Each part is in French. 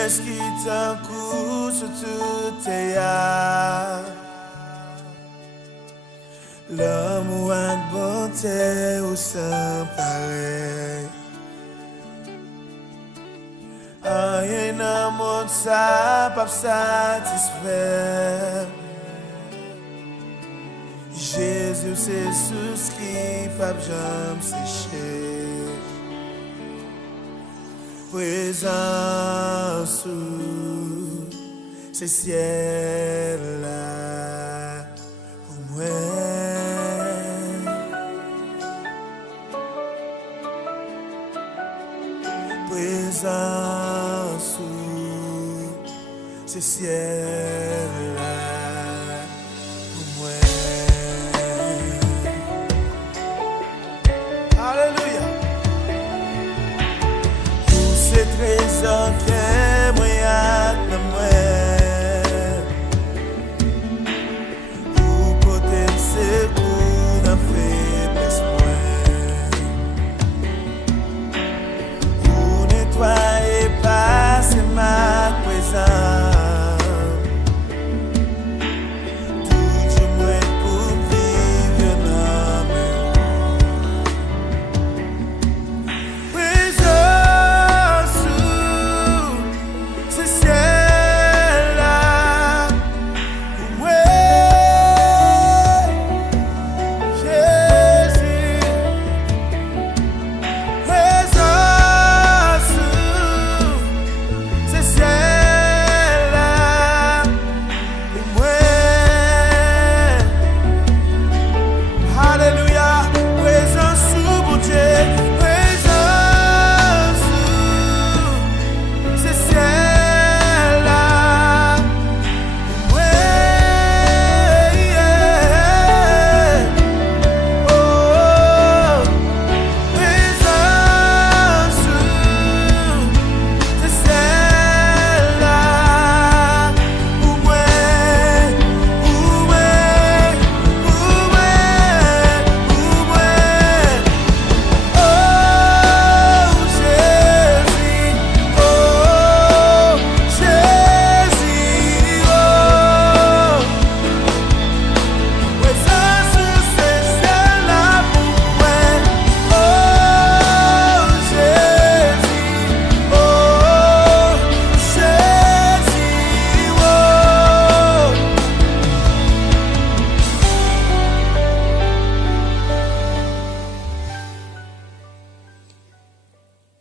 Est-ce qu'il t'en coûte sur tout tes ya? L'amour a de bonté ou sans pareil. Rien dans mon ça pas satisfait. Jésus c'est souscrit, pas jamais séché. Présence sous ces ciels là pour moi. Présence sous ces ciels là pour moi. Alléluia. Pour ces trésors que moi de moi. Pour côté de ces coups d'un faiblesse moi. Et passer ma présence. Toujours moi pour vivre dans mes présence sous ce ciel-là. Ouais, Jésus.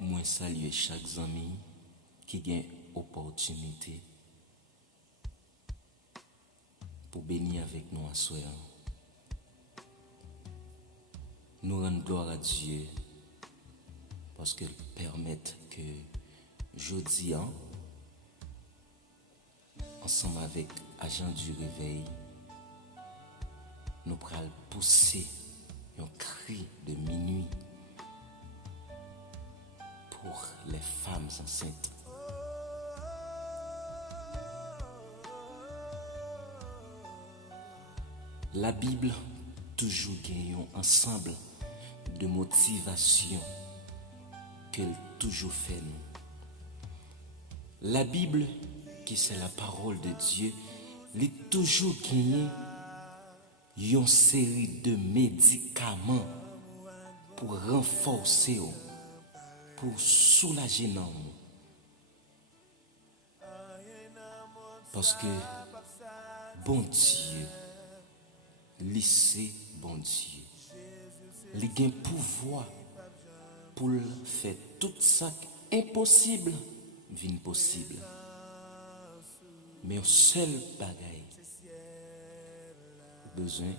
Moi saluer chaque ami qui a une opportunité pour bénir avec nous en soir. Nous rendons gloire à Dieu parce qu'il permet que jeudi, ensemble avec agent du réveil, nous pourrons pousser un cri de minuit pour les femmes enceintes. La Bible toujours gagne un ensemble de motivation qu'elle toujours fait nous. La Bible, qui c'est la parole de Dieu, elle est toujours gagné une série de médicaments pour renforcer, pour soulager nous. Parce que bon Dieu, lycée bon Dieu, il a un pouvoir pour faire tout ça impossible vient possible. Mais un seul bagaille, besoin de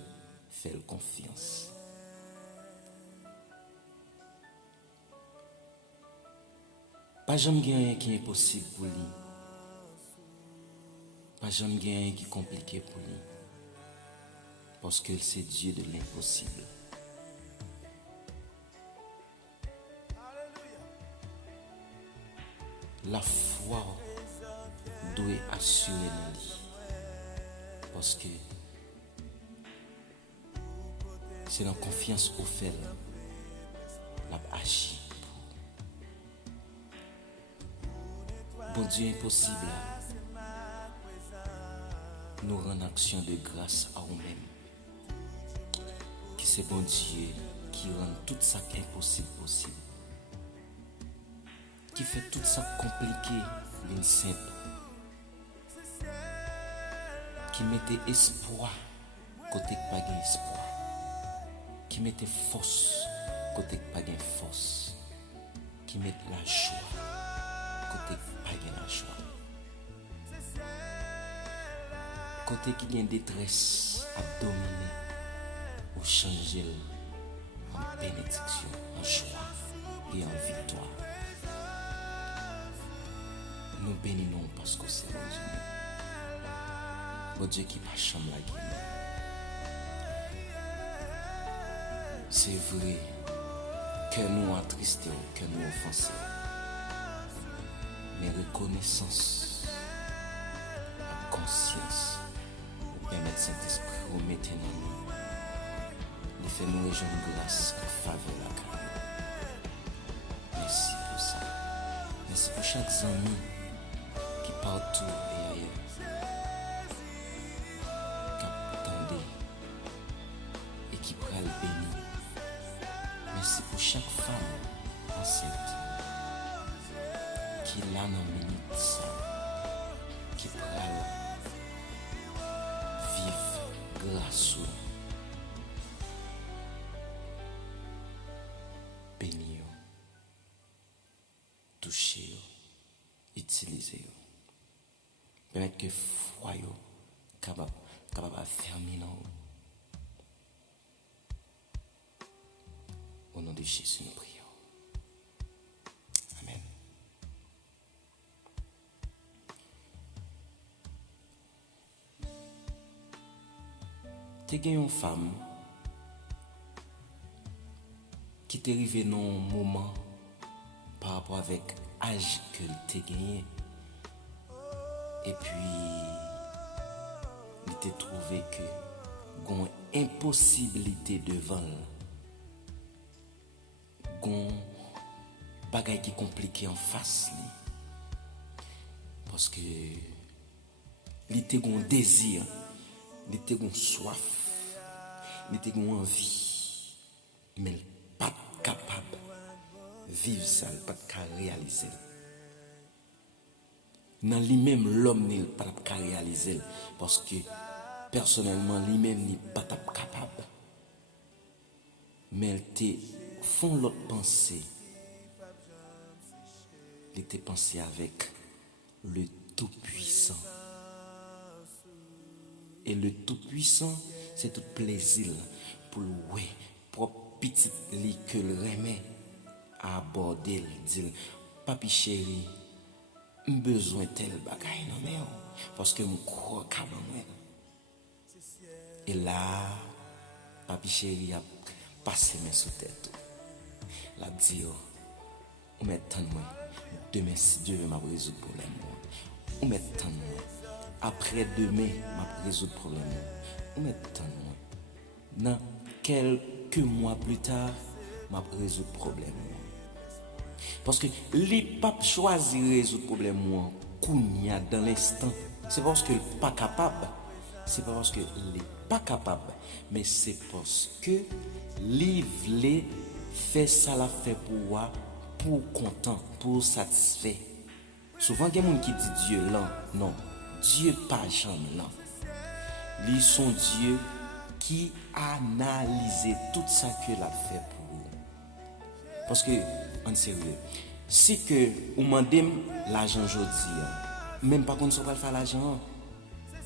faire confiance. Pas jamais rien qui est impossible pour lui. Pas jamais rien qui est compliqué pour lui. Parce que c'est Dieu de l'impossible. La foi doit assurer nos vies. Parce que c'est dans confiance qu'on fait la agir. Bon bon Dieu impossible, nous rend action de grâce à nous-mêmes. Que c'est bon Dieu qui rend tout ça impossible possible. Qui fait tout ça compliqué, l'une simple. Qui mettait espoir côté pas gain espoir. Qui mettait force côté pas gain force. Qui met la joie côté pas gain la joie. Côté qui gagne détresse à dominer ou changer en bénédiction, en joie et en victoire. Nous bénissons parce que c'est bon Dieu. Bon Dieu qui pas chambre la gueule. C'est vrai que nous attristés, que nous offensés. Mais reconnaissance, la conscience, nous permettre Saint-Esprit de mettre dans nous. Il fait nous rejoindre grâce en faveur de la carrière. Merci pour ça. Merci pour chaque ami qui partout et ailleurs. Qui attendait et qui pral béni. Merci pour chaque femme enceinte qui l'a dans minute ça, qui pral vivre grâce au béni, toucher, utiliser. Permettre que foi capable de fermer dans vous. Au nom de Jésus, nous prions. Amen. Tu as une femme qui t'est arrivée dans un moment par rapport avec l'âge que tu as gagné. Et puis, il t'a trouvé que il y a une impossibilité devant elle. Gon bagay qui compliqué en face li. Parce que li te gon désir, li te gon soif, li te gon envie, mais pas capable vivre ça, pas capable réaliser. Dans lui-même l'homme n'est pas capable réaliser parce que personnellement lui-même n'est pas capable. Mais elle te font l'autre pensée. Il était pensé avec le Tout-Puissant. Et le Tout-Puissant, c'est tout plaisir pour le propre petit lit que le remet à aborder, dire papi chéri, j'ai besoin tel bagay non mais parce que je crois qu'à moi. Et là, papi chéri a passé mes sous tête. La dit on met tant moi demain si Dieu veut m'a résoudre problème on met tant moi après demain m'a résoudre problème on met tant moi dans quelques mois plus tard m'a résoudre problème parce que les papes choisir résoudre problème moi kounya dans l'instant c'est parce que pas capable c'est pas parce que les pas capable mais c'est parce que livre fait ça la fait pour content, pour satisfait. Souvent il y a des gens qui disent Dieu lent. Non, Dieu pas jamais lent. Ils sont Dieu qui analyse tout ça que l'a fait pour vous. Parce que en sérieux, si que vous demandez l'argent aujourd'hui, même pas qu'on soit pas faire l'argent,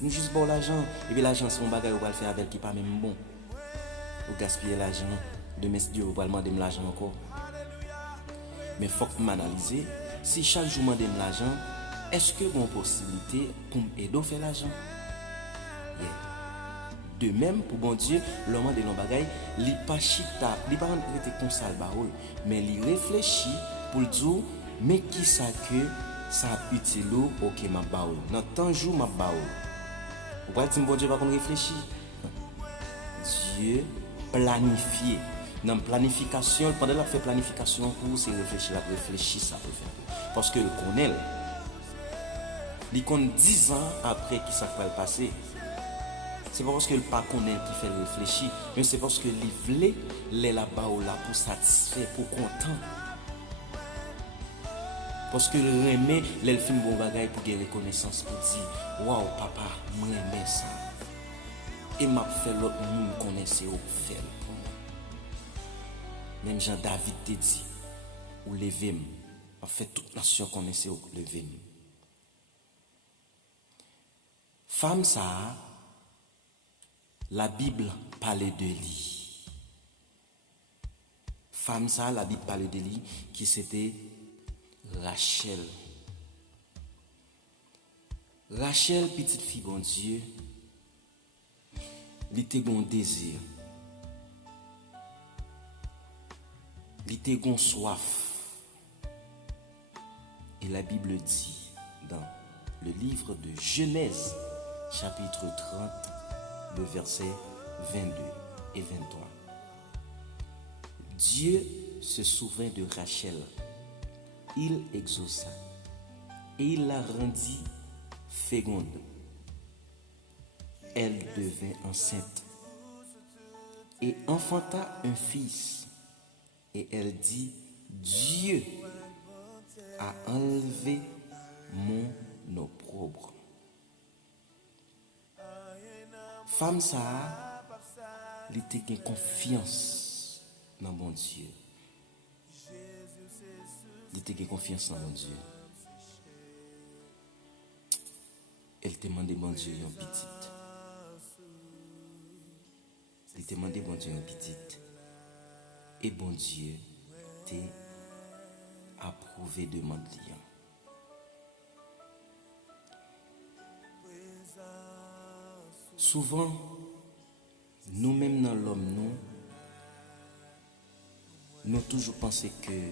nous juste bon l'argent et puis l'argent c'est un bagage vous va le faire avec qui pas même bon. Vous gaspillez l'argent. Demain, si Dieu vous va demander l'argent encore. Mais il faut que m'analyser. Si chaque jour je demande l'argent, est-ce que vous avez une possibilité pour m'aider à faire l'argent? Yeah. De même, pour bon Dieu, l'homme de l'embagaille, il n'est pas chita, il n'est pas rester comme ça le barreau, mais il réfléchit pour le dire, mais qui ça que ça a utile ok ma baoul. Dans tant jour ma baoul. Vous voyez que bon Dieu va qu'on réfléchir. Dieu planifié. Dans la planification, pendant la fait planification pour c'est réfléchir ça pour faire. Parce que le connaît. Il compte 10 ans après qui ça va le passer. C'est pas parce que le pas connaît qui fait réfléchir, mais c'est parce que il voulait les là-bas ou là pour satisfaire, pour content. Parce que le remet, les film bon bagay pour gagner reconnaissance pour dire waouh papa, moi aimé ça. Et m'a fait l'autre monde connaissait au faire pour moi. Même Jean David te dit ou lever en fait toute nation connaissait au lever. Femme ça la Bible parle de lui. Femme ça la Bible parle de lui qui c'était Rachel. Rachel, petite fille bon Dieu, il était un désir. Il était un soif. Et la Bible dit dans le livre de Genèse, chapitre 30, le verset 22 et 23. Dieu se souvint de Rachel. Il exauça et il la rendit féconde. Elle devint enceinte et enfanta un fils. Et elle dit, Dieu a enlevé mon opprobre. Femme ça, elle était confiance dans mon Dieu. Elle était confiance dans mon Dieu. Elle te demandait mon Dieu une petite. Elle te demandait mon Dieu une petite. Et bon Dieu t'a approuvé de mon lien. Souvent, nous-mêmes dans l'homme, nous toujours pensé que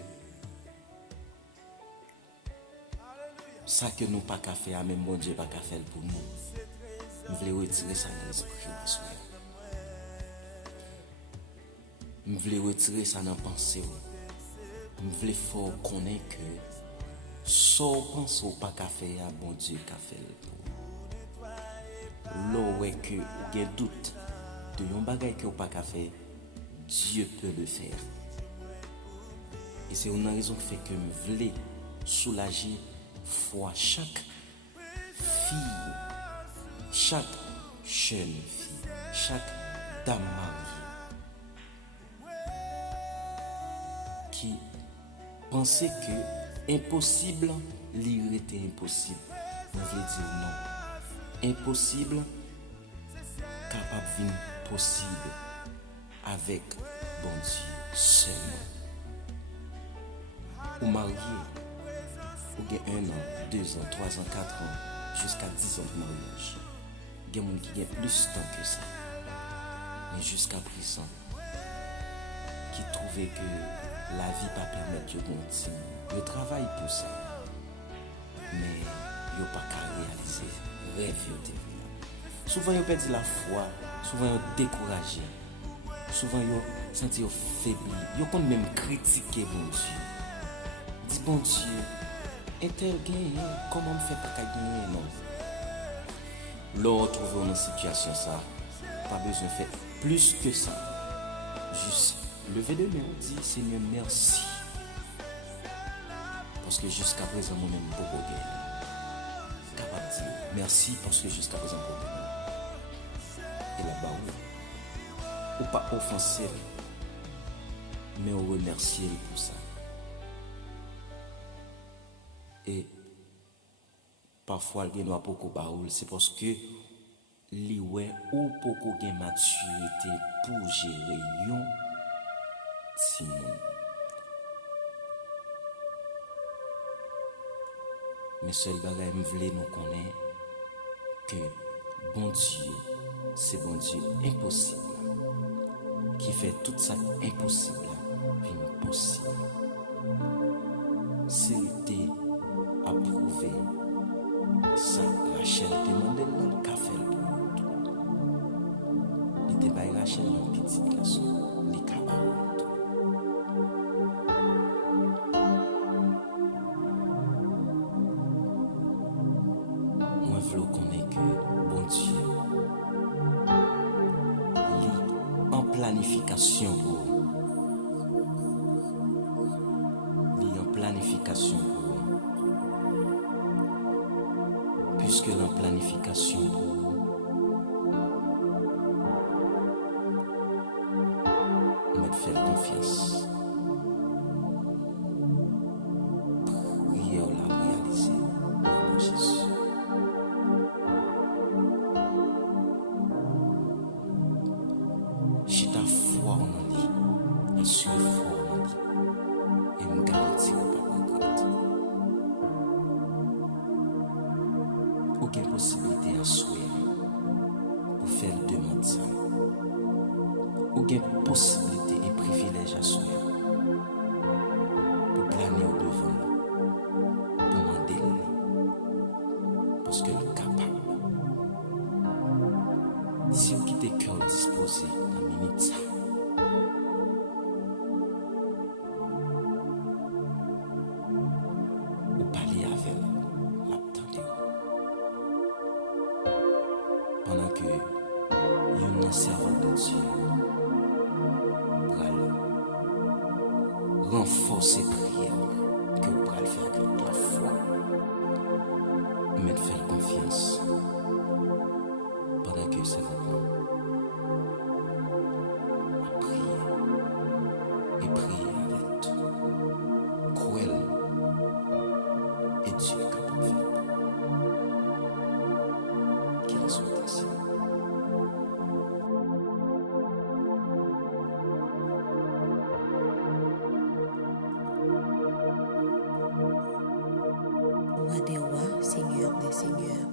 ça que nous pas qu'à faire, même bon Dieu pas qu'à faire pour nous. Nous voulons retirer ça dans l'esprit. Nous voulons retirer ça dans la pensée. Nous voulons faire connaître que sans penser pas qu'à faire, bon Dieu qu'à faire pour nous. Là où que vous avez doute de un bagage que vous pas qu'à faire, Dieu peut le faire. Et c'est une raison qui fait que nous voulons soulager foi chaque fille, chaque jeune fille, chaque dame mariée qui pensait que impossible, l'il était impossible. On veut dire non. Impossible, capable de venir possible avec bon Dieu seulement. Ou marié, ou avez 1 an, 2 ans, 3 ans, 4 ans, jusqu'à 10 ans de mariage. Il y a des gens qui ont plus de temps que ça. Mais jusqu'à présent, qui trouvaient que la vie ne pas permettre de continuer. Ils travaillent pour ça. Mais ils n'ont pas qu'à réaliser le rêve. Souvent, ils perdent la foi. Souvent, ils sont découragés. Souvent, ils sont sentis faiblis. Ils ont même critiqué bon Dieu. Dis bon Dieu, est-elle gagné? Comment on fait pas gagner? Non. Là, trouver une situation ça, pas besoin de faire plus que ça. Juste lever les mains, dire Seigneur merci. Parce que jusqu'à présent, moi-même, beaucoup de gagné. Capable de dire merci parce que jusqu'à présent, beaucoup de gagné. Et là-bas, ou pas offenser, mais on remercier pour ça. Et parfois, il y a beaucoup de baoul, c'est parce que li ouais ou beaucoup de maturité pour gérer yon ti moun. Mais seul bagay m'vle nous connaît que bon Dieu, c'est bon Dieu impossible qui fait tout ça impossible puis possible. S'il était approuvé, ça Rachel demandait l'homme qu'a fait pour nous. Il était pas Rachel un petit garçon, les cabarets. vlo connaît que bon Dieu lit en planification pour lit en planification pour puisque la planification pour me faire confiance. Prière la réaliser dans Jésus. J'ai ta foi en lui, assuré foi en lui, et me garantir pas regretter. Aucune possibilité à souhaiter pour faire le demande ça. Aucune possibilité et privilège à souhaiter pour planer au devant, pour demander parce que le capable. Si vous quittez le cœur disposé dans la minute ça, vous parlez avec l'attendez. Pendant que un servant de Dieu pour renforcer prière que vous pourrez faire avec la foi, mais de faire confiance pendant que c'est vraiment à prier et prier avec tout cruel et Dieu est capable de faire qu'il soit ainsi. Roi des rois, Seigneur des seigneurs,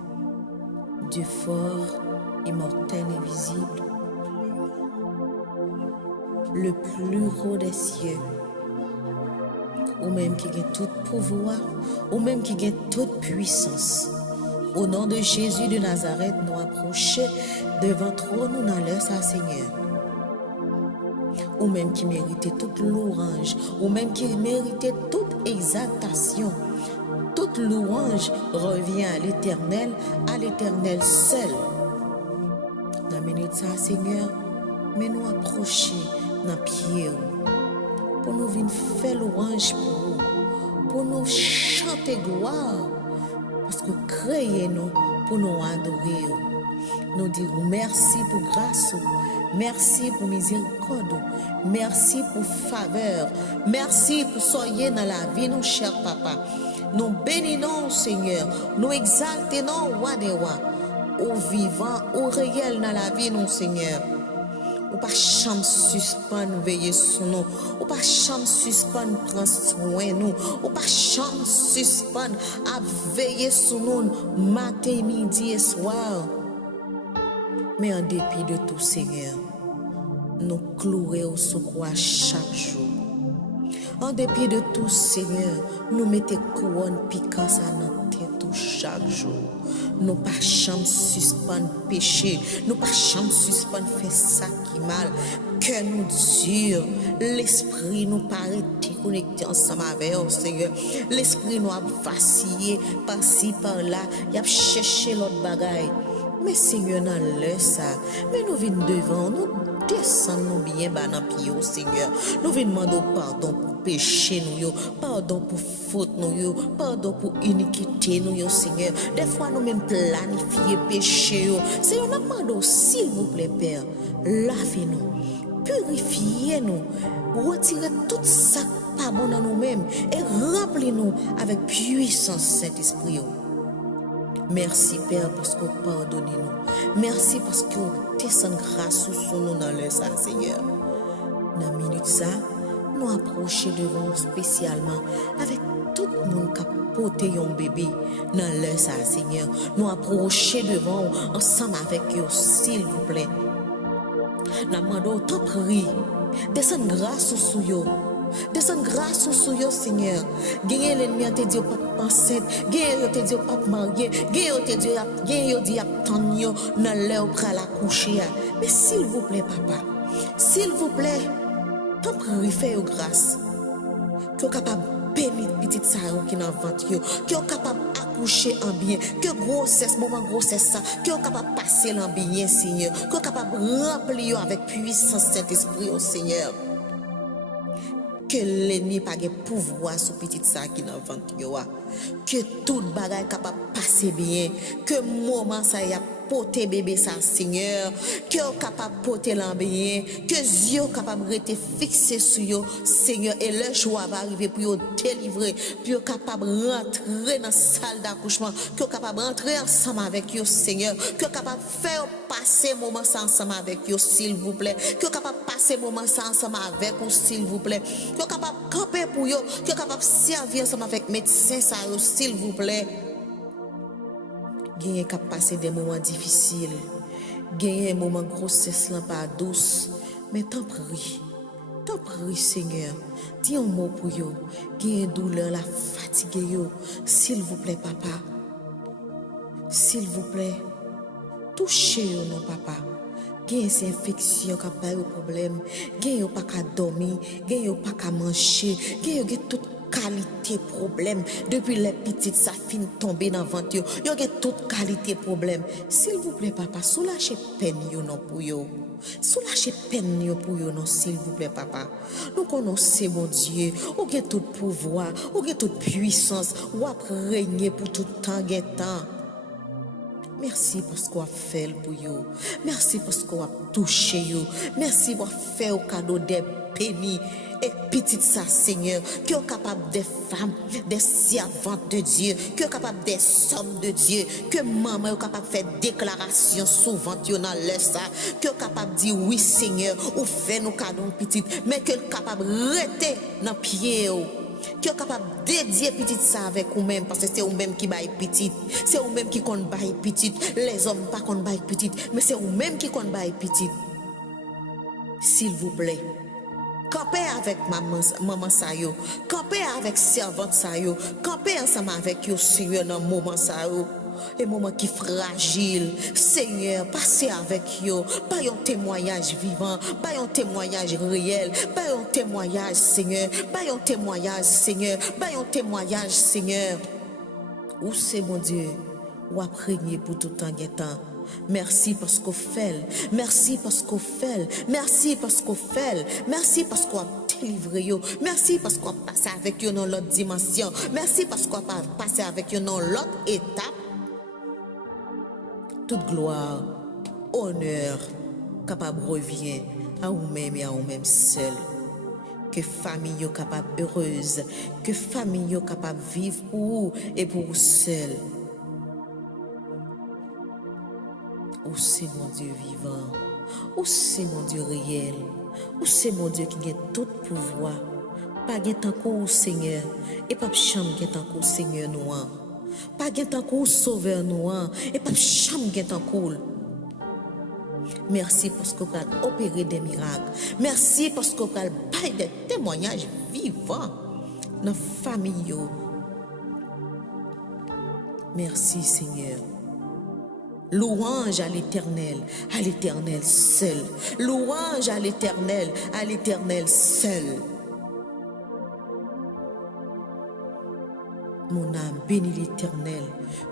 Dieu fort, immortel, invisible, le plus haut des cieux, ou même qui a tout pouvoir, ou même qui a toute puissance. Au nom de Jésus de Nazareth, nous approchons devant trône nous dans l'heure, Seigneur. Ou même qui méritait toute louange, ou même qui méritait toute exaltation. Toute louange revient à l'Éternel seul. Dans la minute ça, Seigneur, mais nous approcher dans pied pour nous venir faire louange pour nous chanter gloire, parce que créez nous pour nous adorer. Nous dirons merci pour grâce, merci pour miséricorde, merci pour faveur, merci pour soyez dans la vie, nous cher papa. Nous bénissons, Seigneur. Nous exaltons, roi des rois, au vivant, au réel dans la vie, non, Seigneur. Ou pas chambre suspendre, veiller sur nous. Ou pas chambre suspendre, prendre soin nous. Ou pas chambre suspendre, à veiller sur nous, matin, midi et soir. Mais en dépit de tout, Seigneur, nous clouons au secours chaque jour. En dépit de tout, Seigneur, nous mettons couronne piquant à notre tête chaque jour. Nous pas chambre suspendre péché, nous pas chambre suspendre faire ça qui mal. Que nous dur, l'esprit nous paraît connecté ensemble avec eux, Seigneur. L'esprit nous a vacillé par-ci par-là, il a cherché l'autre bagaille. Mais Seigneur, dans l'heure ça, mais nous venons devant, nous descendons bien bas dans pied, Seigneur. Nous venons demander pardon pour péché, nous, pardon pour faute, nous, pardon pour iniquité, nous, Seigneur. Des fois, nous même planifier péché, Seigneur, nous demandons, s'il vous plaît, Père, lavez-nous, purifiez-nous, retirez tout ça pas bon dans nous-mêmes et remplis-nous avec puissance, Saint-Esprit. Merci Père parce que vous pardonnez nous. Merci parce que vous descendez grâce sur nous dans le ça, Seigneur. Dans la minute ça, nous approchons devant vous spécialement avec tout le monde qui a porté un bébé dans le ça, Seigneur. Nous approchons devant vous ensemble avec vous, s'il vous plaît. Nous demandons tout prix, descendez grâce sur vous. Descends grâce sur eux, Seigneur. Gagne l'ennemi à te dire pas enceinte, gagne te dire pas marié, gagne te dire attendre dans l'heure pour la coucher. Mais s'il vous plaît, papa, s'il vous plaît, ton prie fait grâce. Que capable bénir petite ça qui dans ventre, que capable accoucher en bien, que grossesse, moment grossesse ça, que vous capable passer en bien, Seigneur, que vous capable remplir avec puissance Saint-Esprit, au Seigneur. Que l'ennemi pas de pouvoir sur petite ça qui dans ventre yo, que tout bagay capable passer bien, que moment ça y a porter bébé ça, Seigneur, que vous capable porter l'ambien, que yeux capable rester fixé sur yo, Seigneur, et le jour va arriver pour yo délivrer, pour yo capable rentrer dans la salle d'accouchement, que vous capable rentrer ensemble avec yo, Seigneur, que vous capable faire passer moment ça ensemble avec yo, s'il vous plaît, que vous capable passer moment ça ensemble avec vous, s'il vous plaît, que vous capable camper pour yo, que vous capable servir ensemble avec médecin ça yo, s'il vous plaît. Gagner qu'à passer des moments difficiles, gagner un moment grossesse là pas douce, mais t'en prie, Seigneur, dis un mot pour yo, gagner douleur la fatigue yo, s'il vous plaît papa, s'il vous plaît, touchez yo non papa. Gagner ces infections qui pas de problème, gagner pas qu'à dormir, gagner pas qu'à manger, gagner toute qualité problème depuis les petites ça fin tomber dans ventre yo y a toute qualité problème, s'il vous plaît papa, soulagez peine yo non pour yo, soulagez peine yo pour yo non, s'il vous plaît papa. Nous connaissons mon Dieu, ou gen tout pouvoir, ou gen toute puissance, ou ap régner pour tout temps temps. Merci parce qu'on a fait pour vous. Merci parce qu'on a touché vous. Merci pour faire au cadeau des bénis et petites ça, Seigneur. Que vous capable des femmes, des servantes de Dieu. Que vous capable des hommes de Dieu. Que maman est capable de faire déclaration souvent dans l'air ça. Que vous capable de dire oui, Seigneur, ou fait nos cadeaux petites. Mais que vous capable de rester dans le pied. Que capable de dédier petite ça avec vous-même parce que c'est vous-même qui baille petite, c'est vous-même qui compte baille petite, les hommes pas compte baille petite, mais c'est vous-même qui compte baille petite. S'il vous plaît, campez avec maman ça yo, campez avec servante ça yo, campez ensemble avec yo, Seigneur, dans moment ça yo. Et moment qui fragile, Seigneur, passez avec eux, pas un témoignage vivant, pas un témoignage réel, pas un témoignage, Seigneur, pas un témoignage, Seigneur, pas un témoignage, Seigneur. Où c'est mon Dieu, ou après pour tout temps et temps. Merci parce qu'on fait, merci parce qu'on fait, merci parce qu'on fait, merci parce qu'on a délivré yo, merci parce qu'on a passé avec eux dans l'autre dimension, merci parce qu'on a passé avec eux dans l'autre étape. Toute gloire, honneur, capable revient à vous-même et à vous-même seul. Que famille yo capable heureuse, que famille yo capable vivre pour vous et pour vous seul. Où c'est mon Dieu vivant, où c'est mon Dieu réel, où c'est mon Dieu qui a tout pouvoir. Pas gain tant qu'au Seigneur et pas chambre gain tant qu'au Seigneur noir. Pas gain tant qu'au sauveur noir et pas chambre gain tant qu'au. Merci parce que vous avez opéré des miracles. Merci parce que vous avez baillé des témoignages vivants dans la famille. Merci Seigneur. Louange à l'Éternel seul. Louange à l'Éternel seul. Mon âme bénit l'Éternel.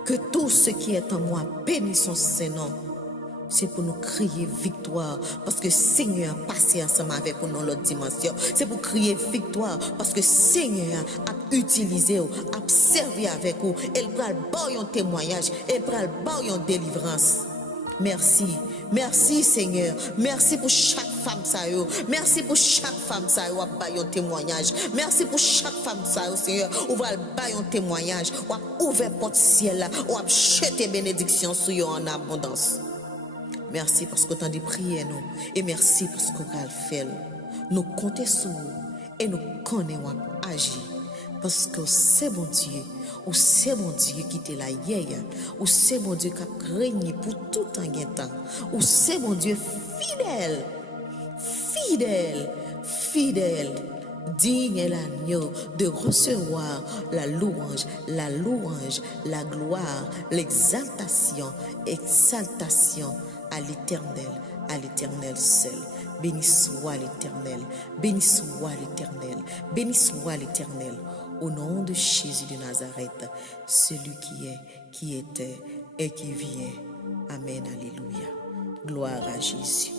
Que tout ce qui est en moi bénisse son Saint-Nom. C'est pour nous crier victoire, parce que Seigneur a passé ensemble avec nous dans l'autre dimension. C'est pour crier victoire, parce que Seigneur a utilisé, a servi avec vous. Elle prend le bon témoignage, elle prend le bon délivrance. Merci, merci Seigneur, merci pour chaque femme ça yo, merci pour chaque femme ça yo, a un témoignage, merci pour chaque femme ça yo, Seigneur, ouvre un témoignage, ou ouvert porte ciel là, ou jeter bénédiction sur yo en abondance. Merci parce que tu as prié nous. Et merci parce que tu as fait. Nous comptons sur vous et nous connaissons agir. Parce que c'est mon Dieu. Ou c'est mon Dieu qui était là hier. Ou c'est mon Dieu qui a régné pour tout temps. Ou c'est mon Dieu fidèle. Fidèle. Fidèle. Digne est l'agneau de recevoir la louange, la gloire, l'exaltation, exaltation à l'Éternel seul. Béni soit l'Éternel, béni soit l'Éternel, béni soit l'Éternel. Au nom de Jésus de Nazareth, celui qui est, qui était et qui vient. Amen, alléluia. Gloire à Jésus.